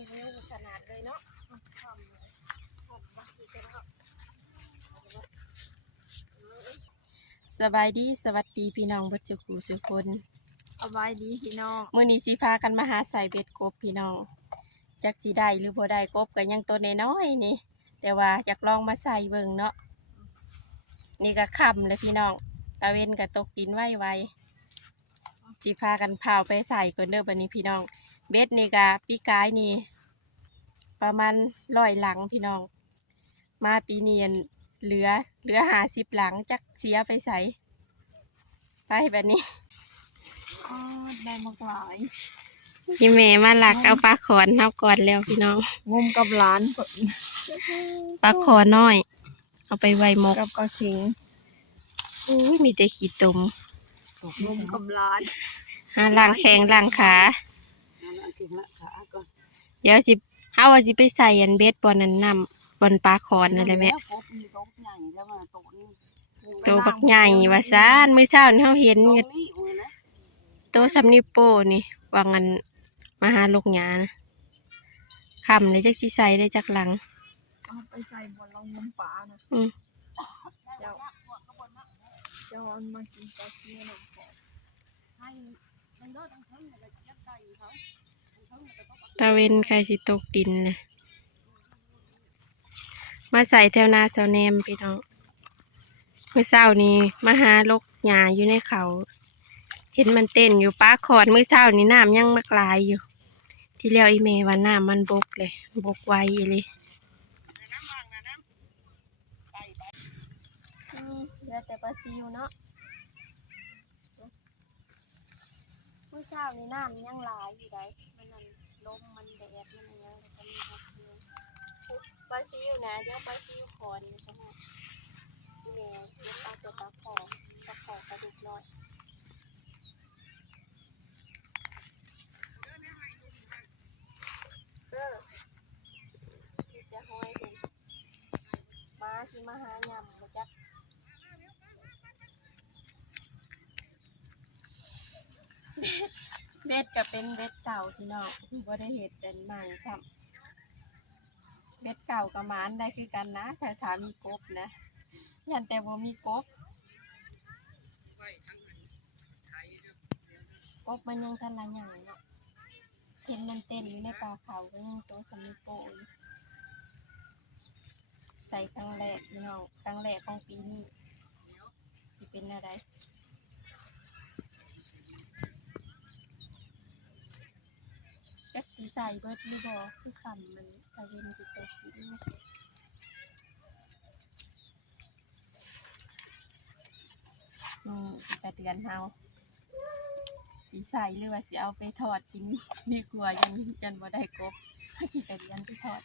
นี่มันยังขนาดเลยเนาะทำเลยทำมาคือจะเอาสบายดีสวัสดีพี่น้องเบิดจุกูสุคนสบายดีพี่น้องมื้อนี้สิพากันมาหาใส่เบ็ดกบพี่น้องจักสิได้หรือบ่ได้กบก็ยังตัวน้อยๆนี่แต่ว่าอยากลองมาใส่เบิ่งเนาะนี่ก็ค่ำเลยพี่น้องตะเวนก็ตกดินไวๆสิพากันพาไปใส่ก่อนเด้อบัดนี้พี่น้องเบ็ดนี่ก็ปีกายนี่ประมาณ100หลังพี่น้องมาปีนี้เหลือ50หลังจักเสียไปใส่ไปแบบนี้ได้มากหลายพี่เมย์มาหลักเอาปลาขอนเอาก่อนแล้วพี่น้องงมกับหลานปลาขอน้อยเอาไปไว้หมกกับกระชิงอุ้ยมีแต่ขี้ตุ่มงมกับหลานหาล่างแข้งล่างขาเดี๋ยวสิเอาว่าสิไปใส่อันเบ็ดบอลนั้นนำบอลปลาขอนนั่นแหละแม่ตัวบักใหญ่ว่าซ่านมื้อเช้านี่เฮาเห็นโตซำนิ้วโป้นี่ว่างั้นมาหาลูกหญ้านะค่ำเลยจักสิใส่ได้จักหลังเอาไปใส่บนเรางมปลานะเจ้าเอามากินปลาเคี้ยวน้ำของตะเวนใครสิตกดินเลยมาใส่แถวนาเจ้าแนมพี่น้องเมื่อเช้านี้มาหาลูกหญ้าอยู่ในเขาเห็นมันเต้นอยู่ปลาขอนมื้อเช้านี้น้ำยังมักลายอยู่ที่แล้วอีเมว่าน้ำมันบกเลยบกไวเลยเหลือแต่ปลาซิวเนาะมื้อเช้านี้น้ำยังลายอยู่ได้มันนั่นลมมันแดดมันยังก็มีบกอยู่ปลาซิวนะเดี๋ยวปลาซิวขอนใช่ไหมอีเมเดี๋ยวปลาจะปลาขอกระดูกน้อยที่จะห้อยเป็นมาที่มาหายำมาจักเบ็ดก็เป็นเบ็ดเก่าพี่น้องบ่ได้เห็ดแต่ใหม่ซ้ำเบ็ดเก่ากับหมานได้คือกันนะแต่ถามีกบนะยันแต่บ่มีกบมันยังทันละอย่างเนาะเห็นมันเต้นอยู่ในป่าเขาก็ยังตัวสมิโปอยู่ใส่ตั้งแรกพี่น้องตั้งแรกของปีนี้ที่เป็นอะไรจักสีใส่เบิดหรือบ่คือคำมันตะเวนจิตตกอยู่กระเดือนเฮาสีใส่หรือว่าสิเอาไปทอดทิ้งดีกว่ายันบ่ได้กบขี้กระเดือนไปทอด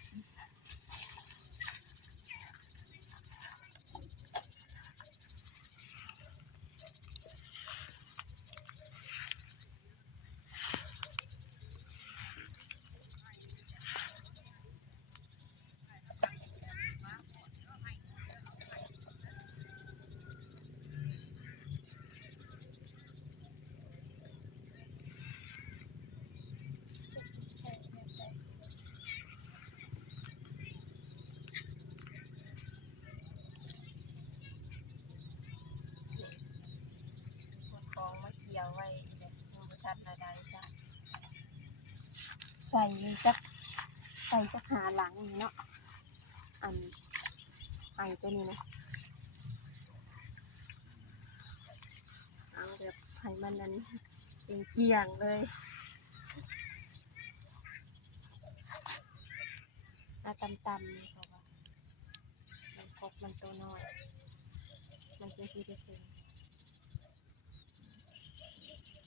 ของมาเกี่ยวไว้เดี๋ยวยังบ่ทันอะไรจ้ะใส่จักหาหลังเนาะอันไอตัวนี้นะเอาแบบให้มันนั้นเกี่ยงเลยเอาตำๆเพราะว่ามันกบมันตัวน้อยมันจะที่จะเป็น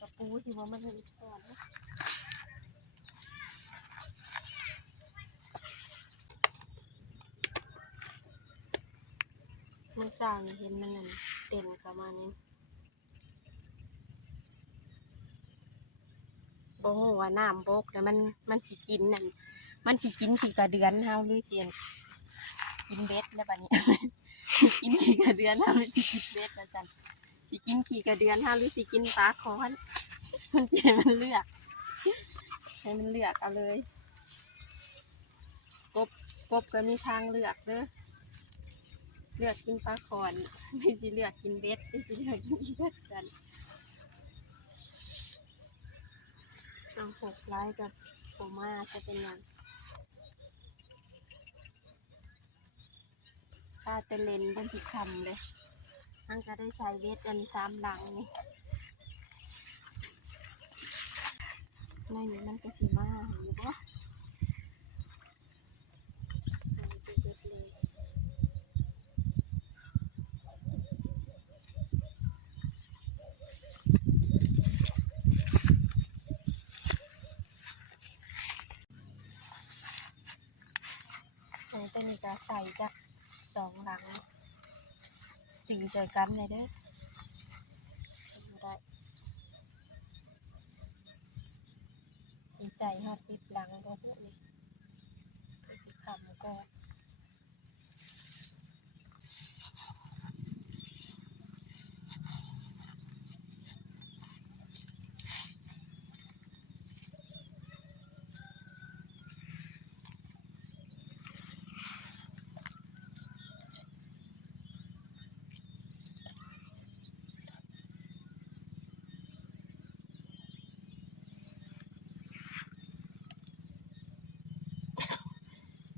กระปูที่ว่ามันอีกก่อนนะเมื่อเช้านี่เห็นมันนั่นเต็มประมาณนี้บ่ฮู้ว่าน้ำบกแล้วมันสิกินนั่นมันสิกินขี้กระเดือนเฮาหรือสิกินเบ็ดแล้วบัดนี้ กินขี้กระเดือนเฮาหรือสิกินเบ็ดนะจันสิกินขี้กระเดือนเฮาหรือสิกินปลาขอนมันเลือกให้มันเลือกเอาเลย กบก็มีทางเลือกเด้อเลือกกินปลาคอนไม่สิเลือกกินเบ็ดไม่สิเลือกกินเบ็ดกันเอาหกไล่กับโปมาจะเป็นยังถ้าจะเล่นบนที่คำเลยทั้งก็ได้ใส่เบ็ดกัน3 หลังนี่ในนี้มันก็สิมาอยู่บ่ตัวนี้ก็ใส่จาก2 หลังจือใส่กันเลยเด้อได้สีใส่50 หลังก็พอดีสิคำก็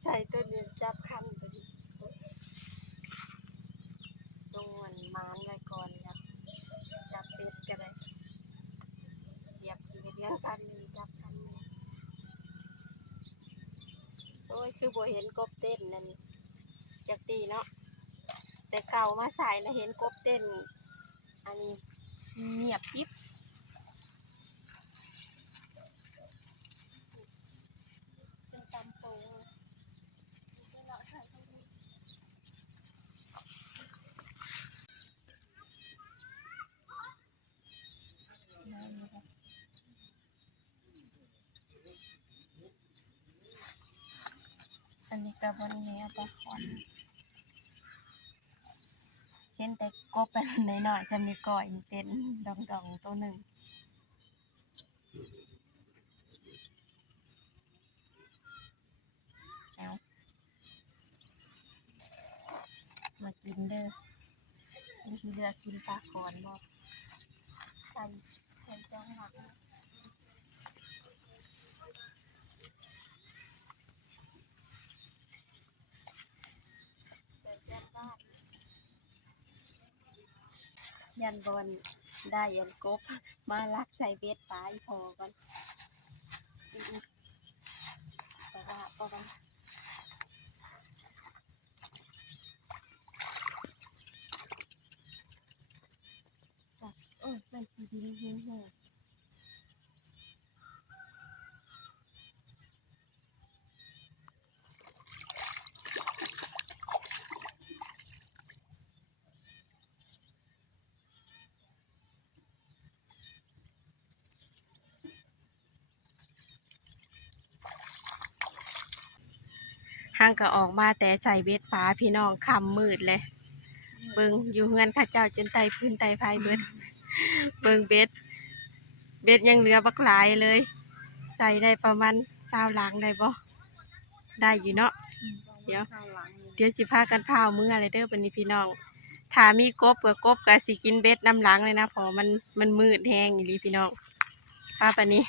ใส่ตัวนี้จับคันตัวนี้ตรงมันมานไว้ก่อนครับจับเป็ดก็ได้เหยียบทีเดียวกันนี่จับคันเลยโอ้ยคือบ่เห็นกบเต้นนั่นจากตีเนาะแต่เก่ามาใส่นะเห็นกบเต้นอันนี้เงียบกิ๊บเป็นตำโป่งอันนี้กระบวนเนี้ยปลาคอนเห็นแต่กบเป็นน้อยๆจะมีก่อยเต้นดองๆตัวหนึ่งเอามากินเด้อนี่คือเลือกกินปลาคอนบ่ใส่จังหวะยันบอลได้ยันกบมาลักใส่เบ็ดตายพอกันแต่ว่าพอกันมันดีดีหิ้งแห้งห่างก็ออกมาแต่ใส่เบ็ดฟ้าพี่น้องค่ำมืดเลยเบิ่งอยู่เฮือนข้าเจ้าจนไตพื้นไตไฟเบิดเบิ่งเบ็ดยังเหลือบักหลายเลยใส่ได้ประมาณ20 หลังได้บ่ได้อยู่เนาะเดี๋ยวสิพากันพามื้ออะไรเด้อบัดนี้พี่น้องถ้ามีกบก็สิกินเบ็ดน้ำหลังเลยนะเพราะมันมืดแฮงอีหลีพี่น้องพาปานนี้